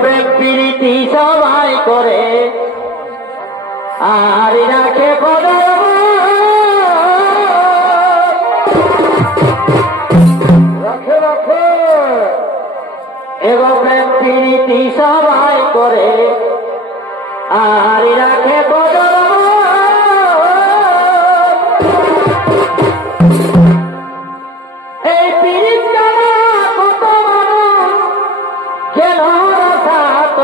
প্রেম প্রীতি সবাই করে আর রাখে কদর রাখে রাখে এগো প্রেম প্রীতি সবাই করে আর রাখে কদর এই পীড়িত জানা কত মানুষ কেন রসাত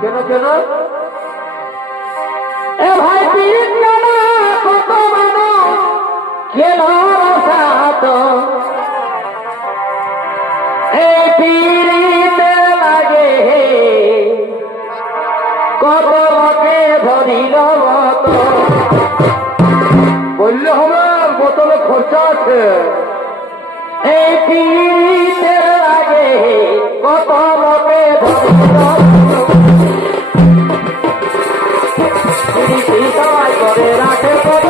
কেন কেন এ ভাই পীড়িত জানা কত মানুষ কেন রসাত এই পীড়িতে লাগে কত লোকে ধরিল মত বললে হবে বোতলে খরচা আছে এই পীড়িতে লাগে কত লোকে ধরিল সবাই করে রাখে কত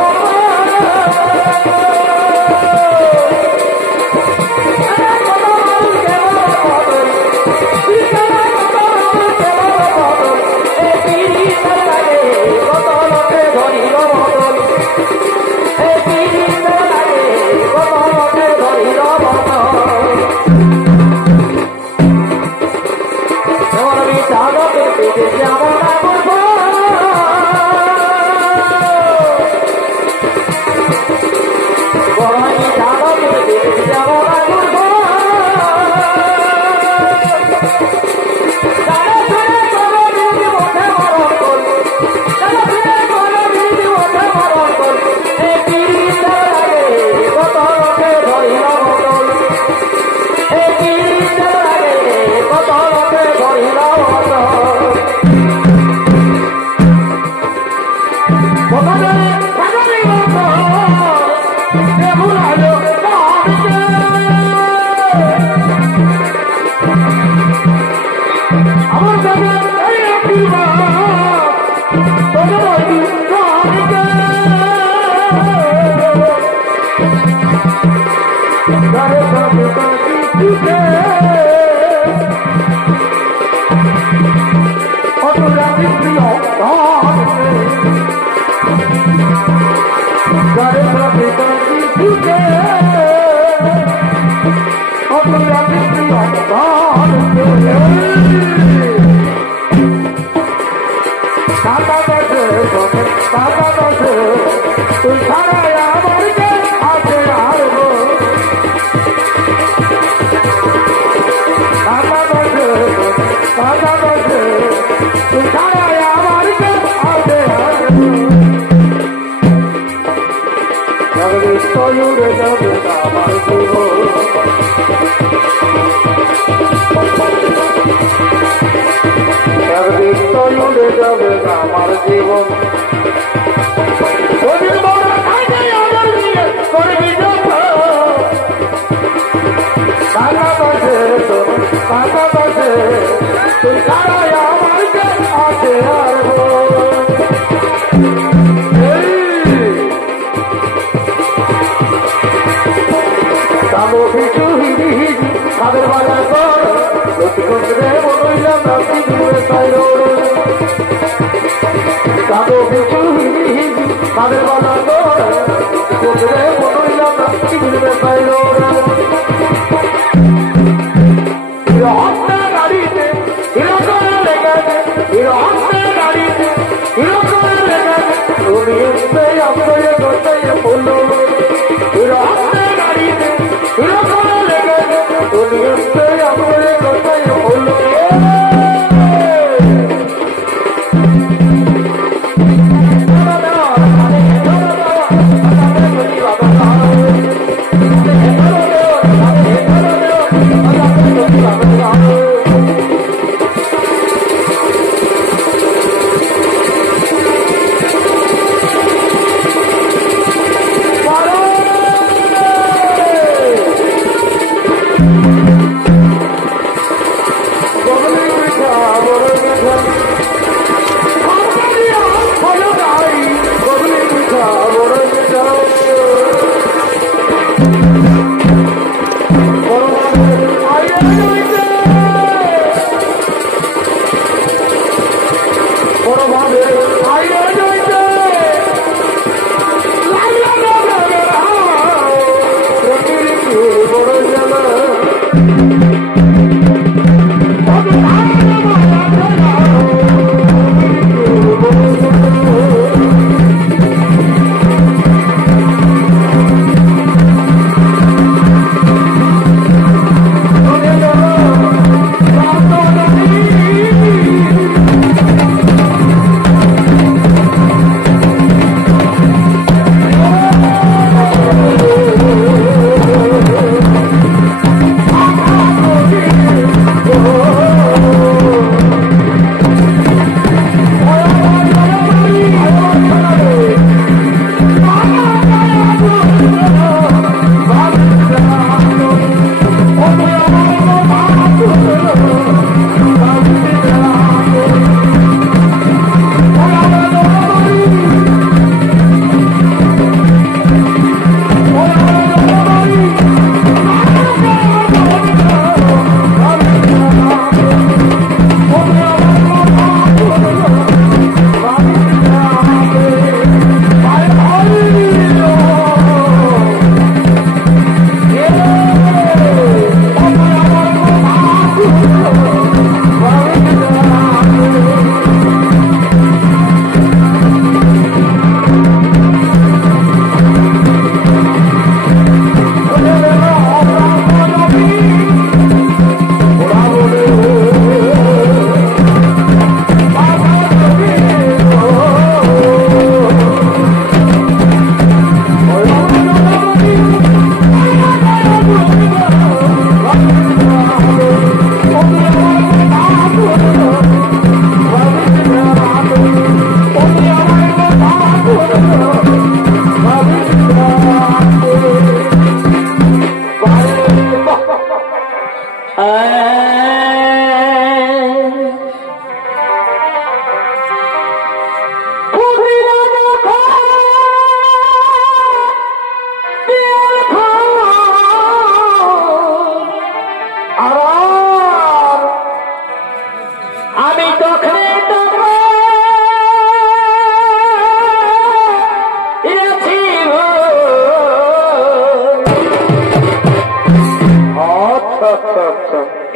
আমি তখন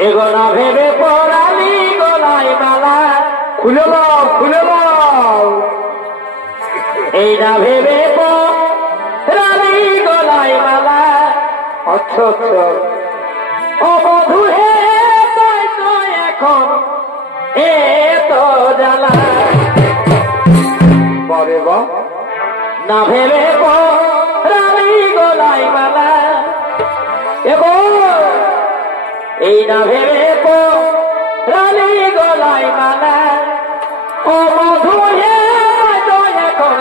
এগোনা ভেবে পড়ালি গলায় মালা খুলে নাও এই না ভেবে পড়ালি গলায় মালা আচ্ছা আচ্ছা ও বধূ হে তাই তো এখন এ তো জ্বালা বারে বা না ভেবে পড়ালি গলায় মালা এবং এই না ভেবে রানী গলায় মালা ও মধু এখন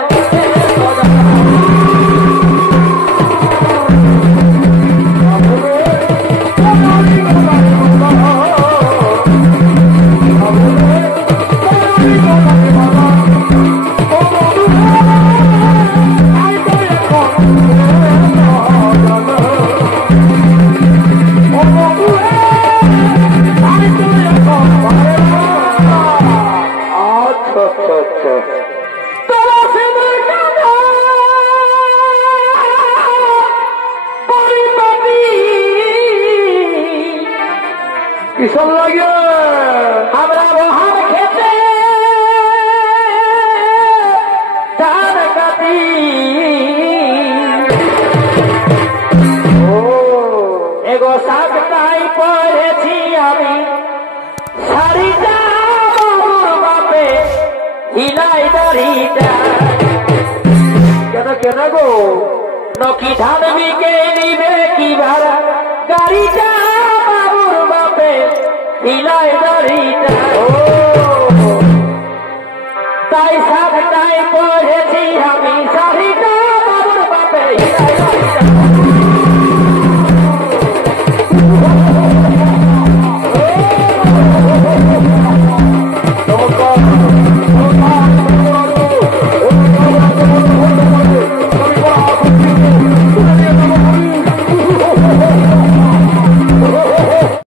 কিসব লাগে আমরা বহার খেতে ধান কাটি এগো শাকটাই পড়েছি আমি শাড়িটা বাপে হিলাই দাড়িটা কেন গো নকি ধান বিকে নিবে কি ভাড়া গাড়িটা বাবুর বাপে হিলাই দাড়িটা তাই শাকটাই পড়েছি আমি শাড়িটা বাবুর বাপে হিলাই